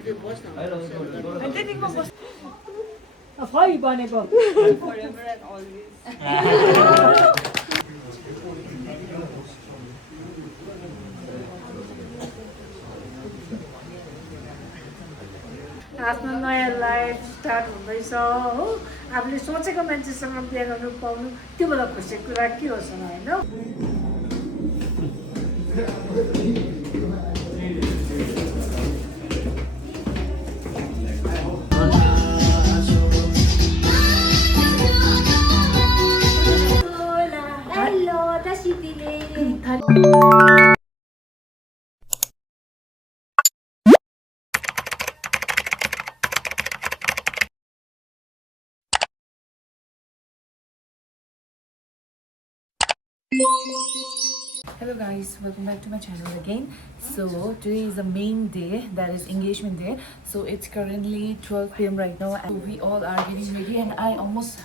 Forever and always. आफ्नो नयाँ life start हुँदैछ हो आफूले सोचेको मान्छेसँग बिहा गर्नु पाउनु त्यो बेला खुसीको कुरा के होस् न होइन Hello guys, welcome back to my channel again. So today is the main day, that is engagement day. So it's currently 12 p.m. right now and we all are getting ready and I almost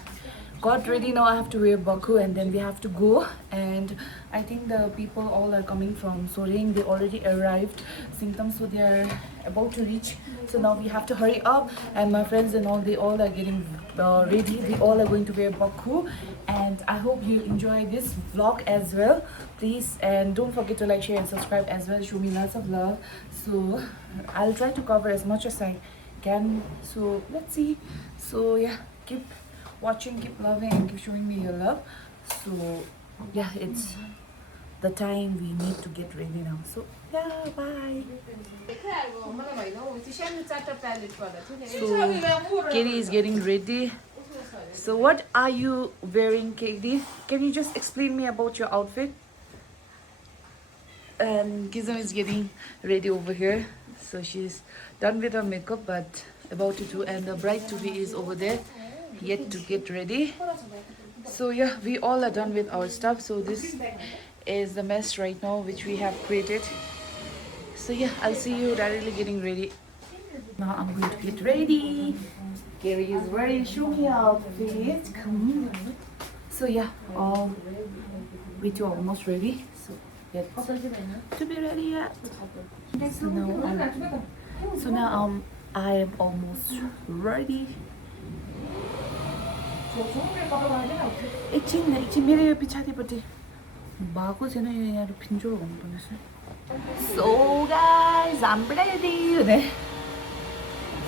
got ready. Now I have to wear baku and then we have to go, and I think the people all are coming from Soreng. They already arrived Singtam, so they are about to reach. So now we have to hurry up, and my friends and all, they all are getting ready. They all are going to wear baku, and I hope you enjoy this vlog as well. Please, and don't forget to like, share and subscribe as well. Show me lots of love. So I'll try to cover as much as I can. So let's see. So yeah, keep watching, keep loving and keep showing me your love. So yeah, it's the time we need to get ready now. So yeah, bye. So Katie is getting ready. So what are you wearing, Katie? Can you just explain me about your outfit? And Gizem is getting ready over here. So she's done with her makeup but about to do, and the bride to be is over there yet to get ready. So yeah, we all are done with our stuff. So this is the mess right now which we have created. So yeah, I'll see you directly getting ready. Now I'm going to get ready. Gary is ready. Show me your outfit. Come on. So yeah, all we two are almost ready. So yet to be ready yet. So now I am almost ready. एकछिन मेरो यो पछाडिपट्टि भएको छैन, यो यहाँ फिन्चोर गर्नुपर्ने छ. So guys, I'm ready.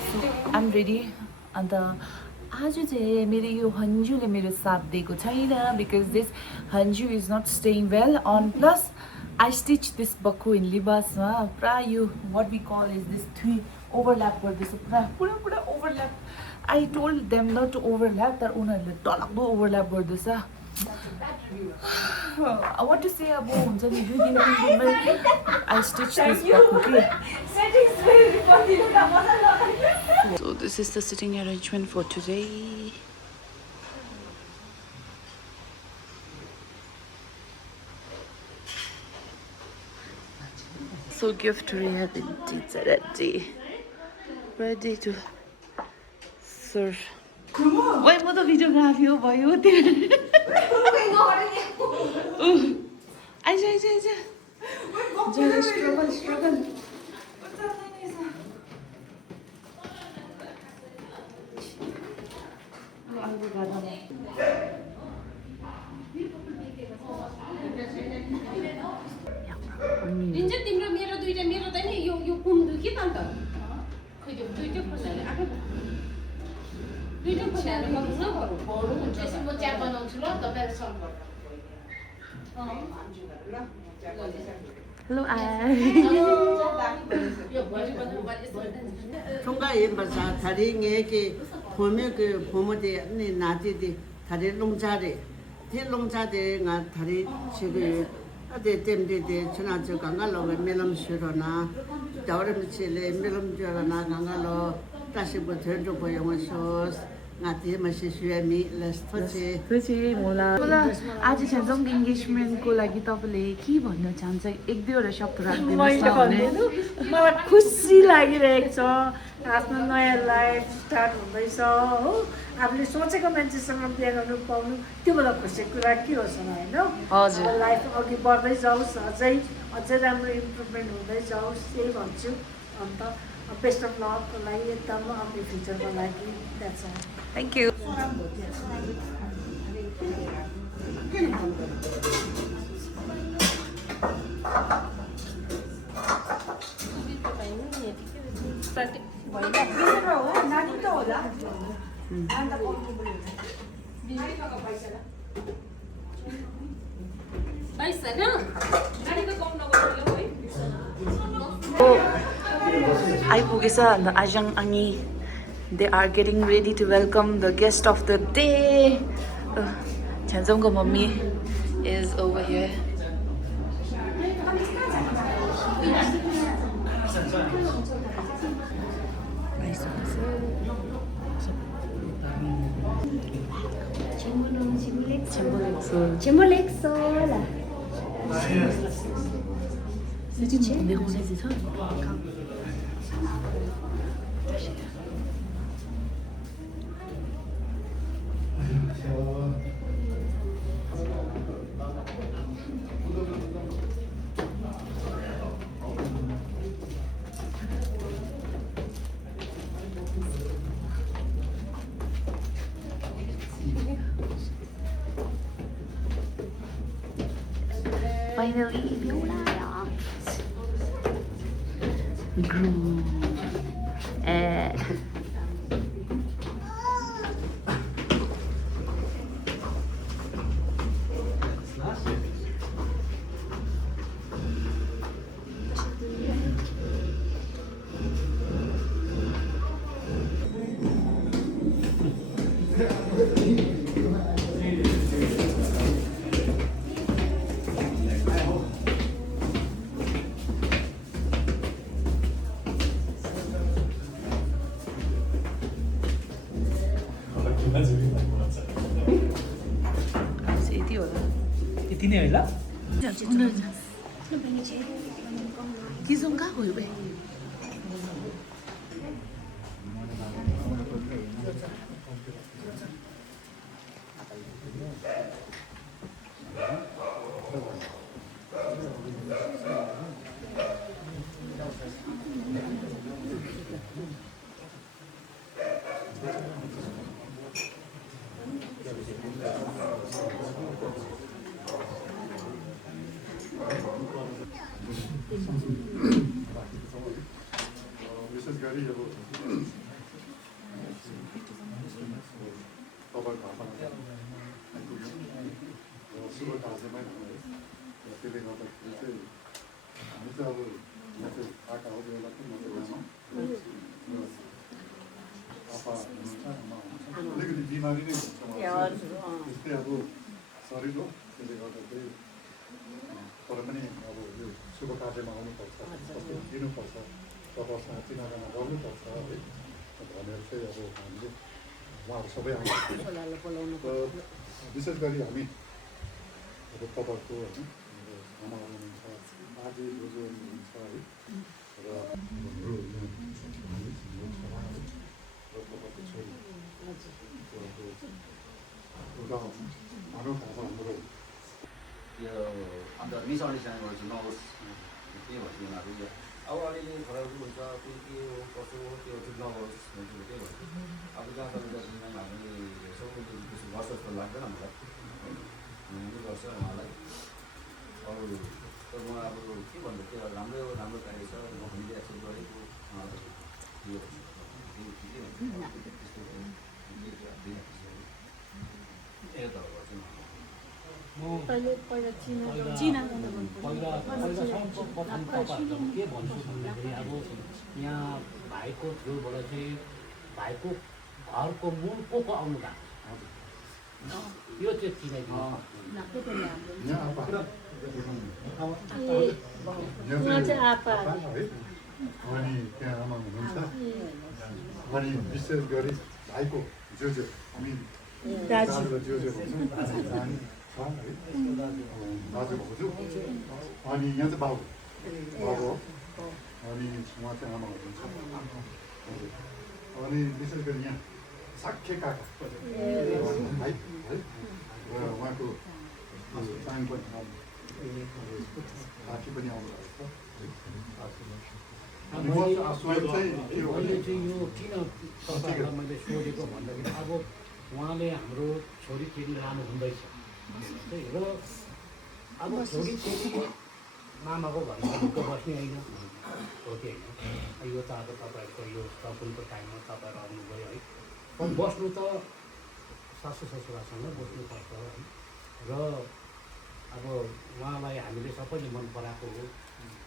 So I'm ready. अन्त आज चाहिँ मेरो यो हन्जुले मेरो साथ दिएको छैन because this हन्जु is not staying well on. Plus I stitched this baku in libasमा पुरा यो what we call is this three overlap गर्दैछ, पुरा overlap. I told them not to overlap, तर उनीहरूले डरलाग्दो overlap गर्दैछ. What to say अब हुन्छ नि 2 दिनको I stitched this baku. So this is the sitting arrangement for today. So gift ready, ready to serve. Wait, what the videography भयो त्यो. आइज struggle. तिम्रो मेरो दुईटा मेरो त नि यो कुन दुखी त अन्त खै त्यो दुईटा खोसेले आको दुईटा खोसेले गर्नु न बरु त्यसै म च्याप बनाउँछु ल तपाईहरु सल्भ गर्नु. Hello, Chunga yembasa thari ngeke phome ke phomode ni nati de thari longchade thi longchade nga thari chige ade temde de chuna chu gangalo melam shirona dawre michile melam jara gangalo tashi bo thendo boyong sos ngati masi suami lastose पछि मोला आज छन्जङको इन्गेजमेन्टको लागि तपाईले के भन्न चाहन्छ? एक दुईवटा शब्द राख्दिनुस् न. मलाई खुसी लागिरहेको छ आफ्नो नयाँ लाइफ स्टार्ट हुँदैछ हो आफूले सोचेको मान्छेसँग बिहा गर्नु पाउनु त्यो बेला खुसीको कुरा के होस् न होइन. हजुर, लाइफ अघि बढ्दै जाओस्, अझै राम्रो इम्प्रुभमेन्ट हुँदै जाओस् यही भन्छु. अन्त बेस्ट अफ लकको लागि एकदम अघि फ्युचरको लागि द्याट्स अल Thank you. आइपुगेछ अन्त आजङ अनि they are getting ready to welcome the guest of the day. Chanjongko mommy is over here. Finally, Viola. Groom. यति होला यति नै होइन किजोङ कहाँ गयो बे विशेष गरी अब तपाईँको शुभ कार्यमै त्यसले गर्दाखेरि चाहिँ हामी चाहिँ अब यहाँ चाहिँ आएका हो बेला पनि आपा हुनुहुन्छ अलिकति बिमारी नै हुन्छ त्यस्तै अब शरीर हो त्यसले गर्दा चाहिँ तर पनि अब यो शुभ कार्यमा आउनुपर्छ दिनुपर्छ तपाईँ साँच्चिनामा गर्नुपर्छ है भनेर चाहिँ अब हामीले उहाँहरू सबै आउनु विशेष गरी हामी अब तपाईँको होइन आमाहरू हुनुहुन्छ बाजे बोजूहरू हुनुहुन्छ है र तपाईँको छोरी एउटा अनौठो अब हाम्रो यो अन्त मिसअन्डरस्ट्यान्डिङहरू चाहिँ नहोस् के भन्छु उनीहरू अब अलिअलि छोराहरू हुन्छ के हो कसो हो त्यो ठिक नगरोस् भन्छु त्यही भन्छु अब जहाँसम्म जसरी हामी हेर्छौँ त्यसो गर्छ जस्तो लाग्दैन मलाई हुनु गर्छ उहाँलाई अरू त म अब के भन्नु त्यो राम्रो राम्रो कार्य छ म हामीले एक्सेप्ट गरेको यो त्यस्तो गर्छु पहिला प्रथम तपाईँहरूलाई के भन्छु भन्दाखेरि अब यहाँ भाइको थ्रुबाट चाहिँ भाइको घरको मूल को आउनु भएको यो चाहिँ चिनाइदिनु अनि त्यहाँ आमा हुनुहुन्छ अनि विशेष गरी भाइको जोजो हामी दाजु जोजो भन्छौँ दाजु भाउजू अनि यहाँ चाहिँ बाबु बाबु हो अनि उहाँ चाहिँ आमा हुनुहुन्छ अनि विशेष गरी यहाँ साख्य काका भाइ है र उहाँको साङ पनि साथी पनि आउनुभएको छ रिभर्स आश्वासन चाहिँ के हो भने मैले चाहिँ यो किन तपाईँहरूलाई मैले सोधेको भन्दाखेरि अब उहाँले हाम्रो छोरीचेली लानु हुँदैछ र अब छोरीचेली मामाको घरमा ढुक्क बस्ने होइन हो कि होइन यो त अब तपाईँहरूको यो सकुनको टाइममा तपाईँहरू आउनुभयो है पण बस्नु त सासू ससुरासँग बस्नुपर्छ है र अब उहाँलाई हामीले सबैले मन पराएको हो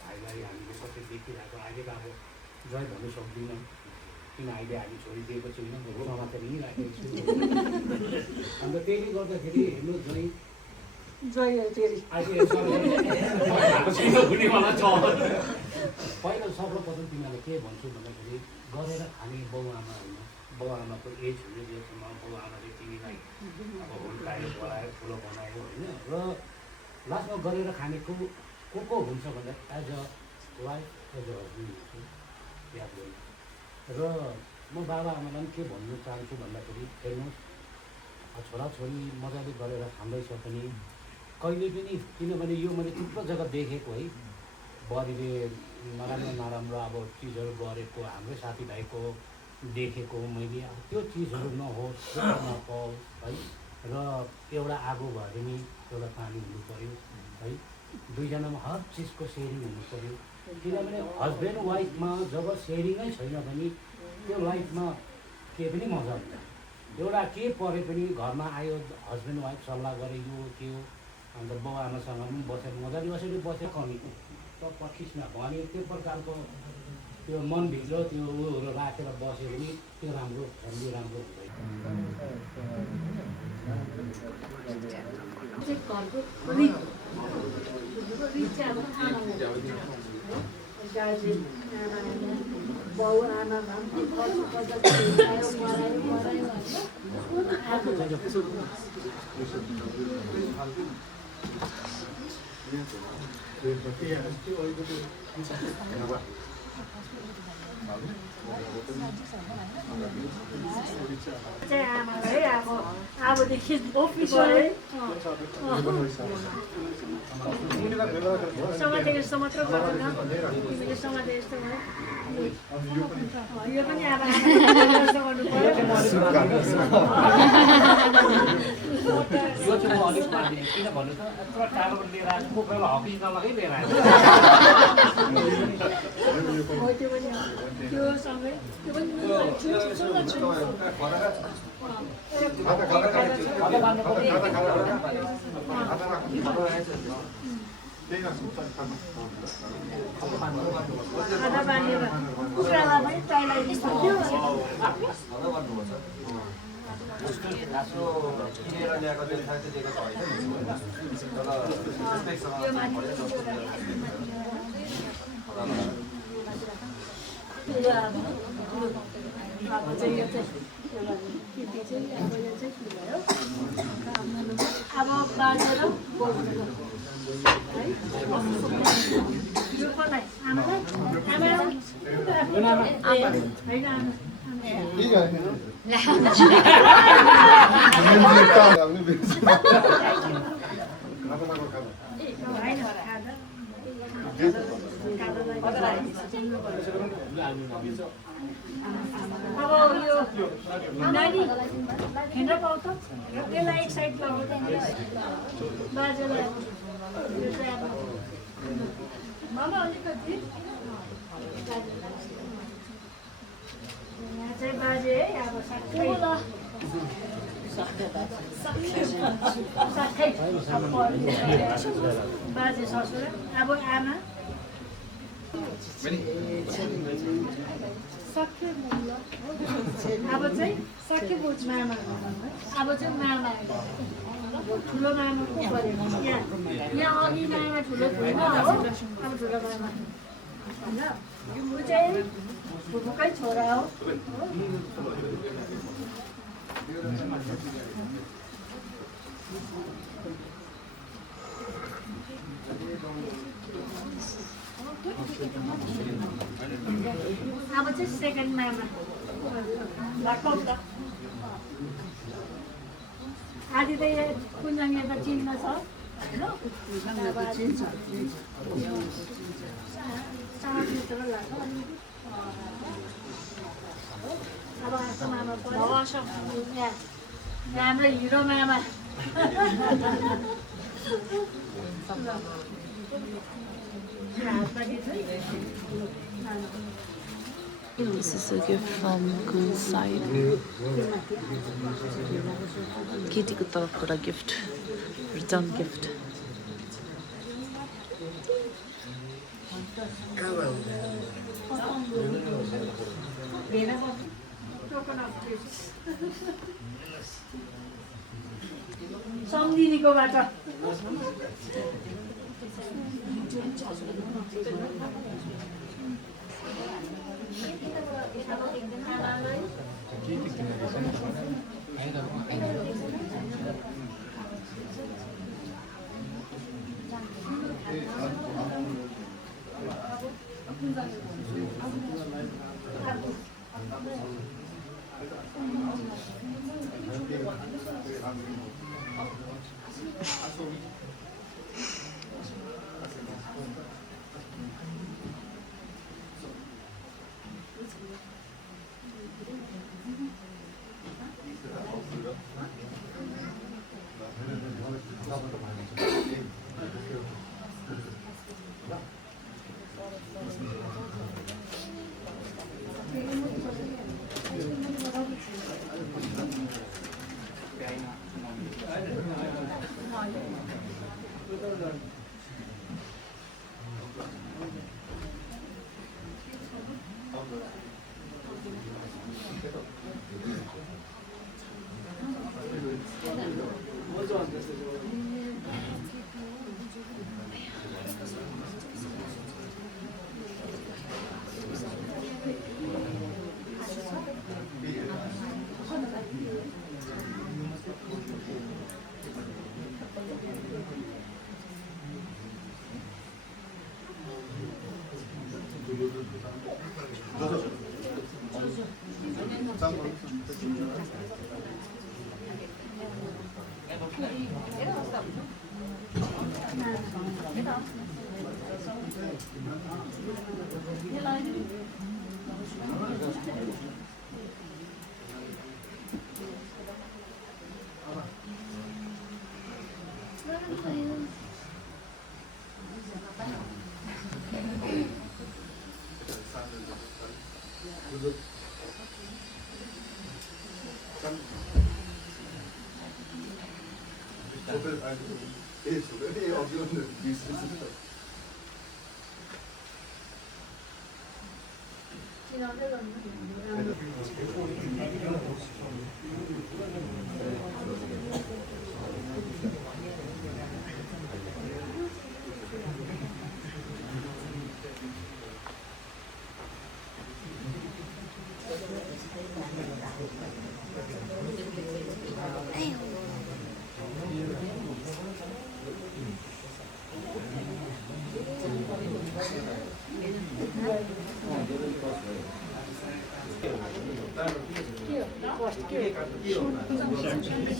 भाइलाई हामीले सबै देखिरहेको अहिले त अब जय भन्नु सक्दिनँ किन अहिले हामी छोरी दिएको छैन समातेर हिँडिराखेको छु अन्त त्यसले गर्दाखेरि हेर्नु जय अहिले हुनेवाला छ पहिलो सर्वप्रथम तिमीहरूले के भन्छु भन्दाखेरि गरेर खाने बाउ आमा होइन बाउ आमाको एज हुने जेसम्म बाउ आमाले तिमीलाई अब हुर्कायो बढायो ठुलो बनायो होइन र लास्टमा गरेर खाने को हुन्छ भन्दा as a wife as a husband हुन्छ याद गर्नु र म बाबा आमालाई पनि के भन्नु चाहन्छु भन्दाखेरि हेर्नुहोस् छोराछोरी मजाले गरेर खाँदैछ पनि कहिले पनि किनभने यो मैले थुप्रो जग्गा देखेको है बुहारीले नराम्रो अब चिजहरू गरेको हाम्रै साथीभाइको देखेको मैले अब त्यो चिजहरू नहोस् नपाओस् है र एउटा आगो भए पनि एउटा पानी हुनु पऱ्यो है दुईजनामा हर चिजको सेयरिङ हुनु पऱ्यो किनभने हस्बेन्ड वाइफमा जब सेयरिङै छैन भने त्यो लाइफमा केही पनि मजा हुन्छ एउटा के परे पनि घरमा आयो हस्बेन्ड वाइफ सल्लाह गरे यो के हो अन्त बाउ आमासँग पनि बसेर मजाले कसरी बसेर कमी त 25मा भने त्यो प्रकारको त्यो मनभित्र त्यो उयोहरू राखेर बस्यो भने त्यो राम्रो फ्यामिली राम्रो गार्जेन बाउ आमामा चाहिँ आमालाई अबदेखि अफिसरै समातेको जस्तो मात्र गर्दैन तिमीले समाते जस्तो यो पनि अब गर्नु पर्यो यो चाहिँ म अलिक मान्दिनँ किन भन्नु त यत्रो टाढोबाट लिएर आएको को बेला हकी नलगै लिएर आएको त्यो पनि त्यो सँगै त्यो पनि आधा बाँधेर कुखुरालाई पनि तैलाई दियो आफ्नो किनेर ल्याएको त्यो साथी दिएको त होइन अब बाजेर यो कसलाई आमालाई अब यो नानी हिँड्न पाउ त त्यसलाई एक साइड लगाउ त बाजेलाई मामा अलिकति यहाँ चाहिँ बाजे अब बाजे ससुरा अब आमा अब चाहिँ सके बुझ मामा अब चाहिँ मामा ठुलो मामा को पऱ्यो यहाँ अघि मामा ठुलो होइन हो अब ठुलो मामा होइन ऊ चाहिँ फुपूकै छोरा हो अब चाहिँ सेकेन्ड मामा घटाउ त आदि त कुञ्जङ यता चिन्न छ होइन चामल लाग्छ अब अर्को मामा पर्यो यहाँ हाम्रो हिरो मामा This is a gift from Ku's side. केटीको तर्फबाट गिफ्ट रिटर्न गिफ्ट सम्झिनीकोबाट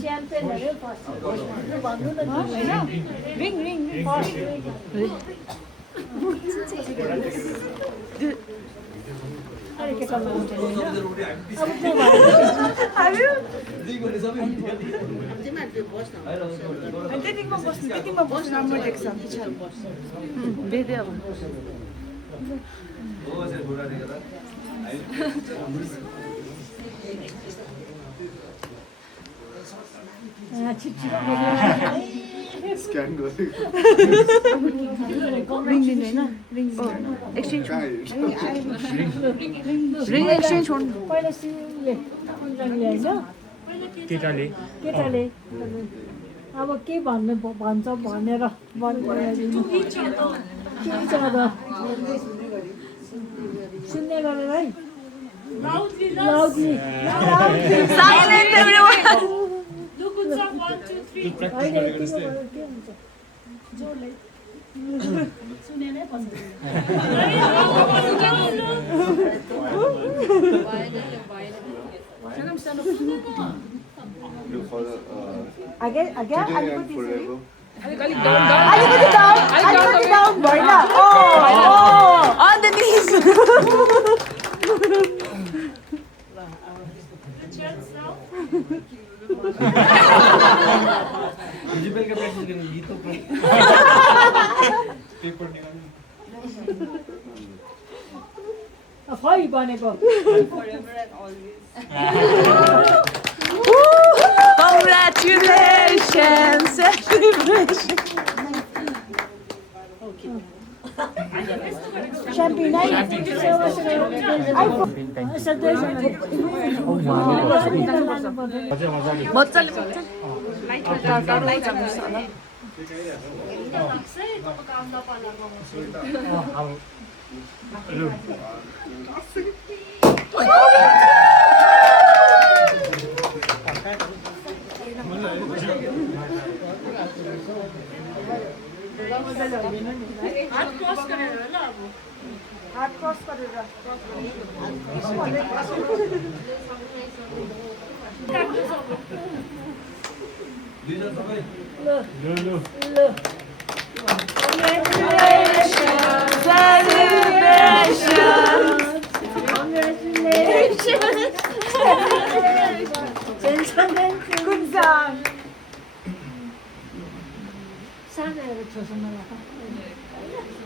स्याम्पेनहरु फर्स्ट भन्नु न हैन रिङ रिङ फर्स्ट अरे के गर्नु हुन्छ अब के भयो त्यतिमा बस्नु राम्रो देख्छ बेदे अब स्क्यान गरेको रिङ दिनु हैन रिङ एक्सचेन्ज रिङ एक्सचेन्ज गर्नु पहिला सिले हैन केटाले अब के भन्नु भन्छ भनेर भन्नु सुन्ने गरेर है लाउडली साइलेन्ट एभ्रीवन अलिकति डाउन भएन Chinese. Isabel ka practice ka dito pa. Paper निकाल्नु खै बनेको Forever and always. Congratulations! Celebration! champagne मजाले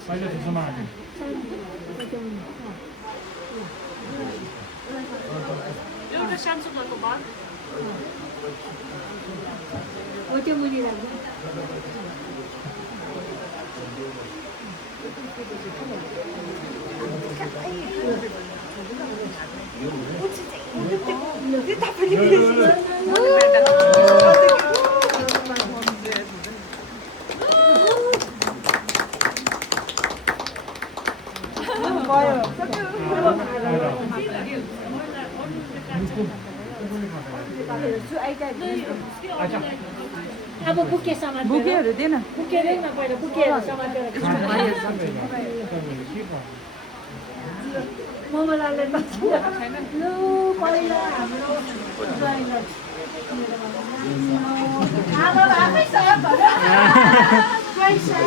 अहिले त्यसमा अब बुके सामान बुकेहरू दे न बुके नै न पहिला बुकेहरू सामान मोमोलालले लु पहिला हाम्रो आमा आफै सब भन पैसा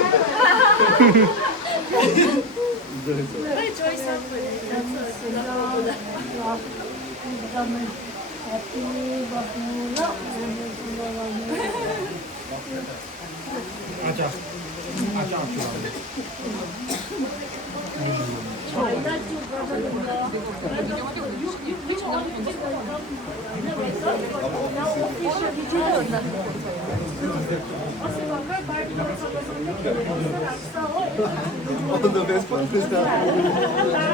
Happy all the best for this time.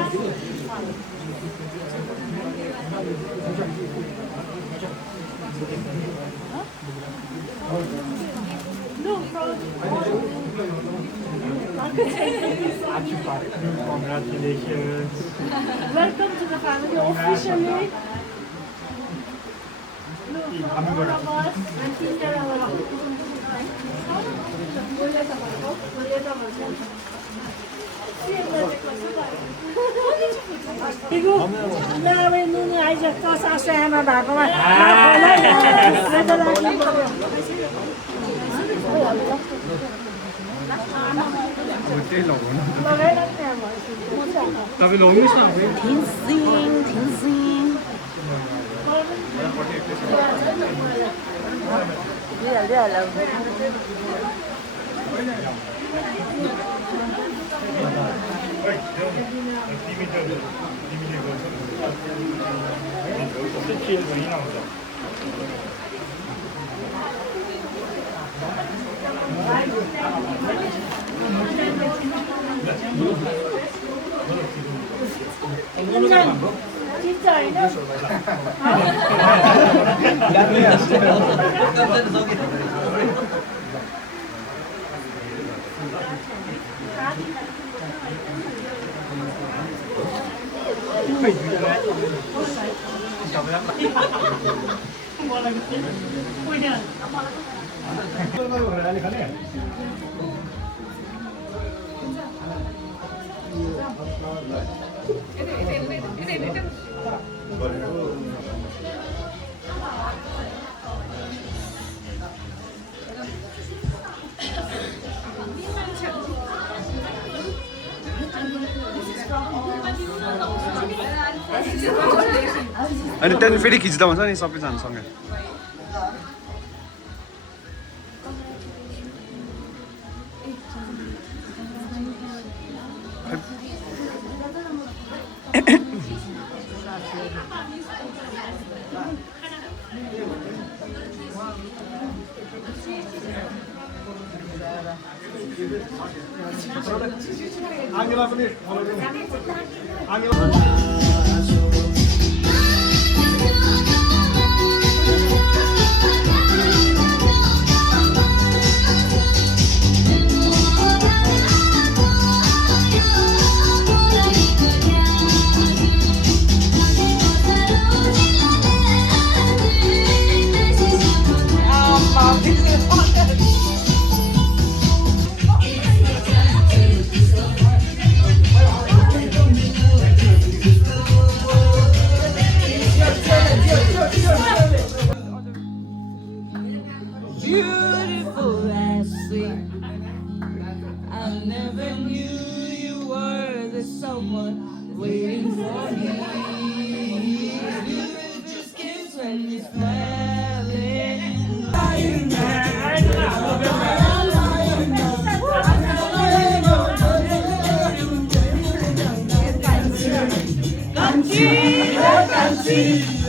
Congratulations. Welcome to the family officially. आइज कस आमा भएकोमा अनि त्यहाँदेखि फेरि खिच्दा हुन्छ नि सबैजना सँगै आङ्गिला पनि Beautiful as sea. I never knew you were the someone waiting for me. You just kiss when you smell it. Canchi, canchi.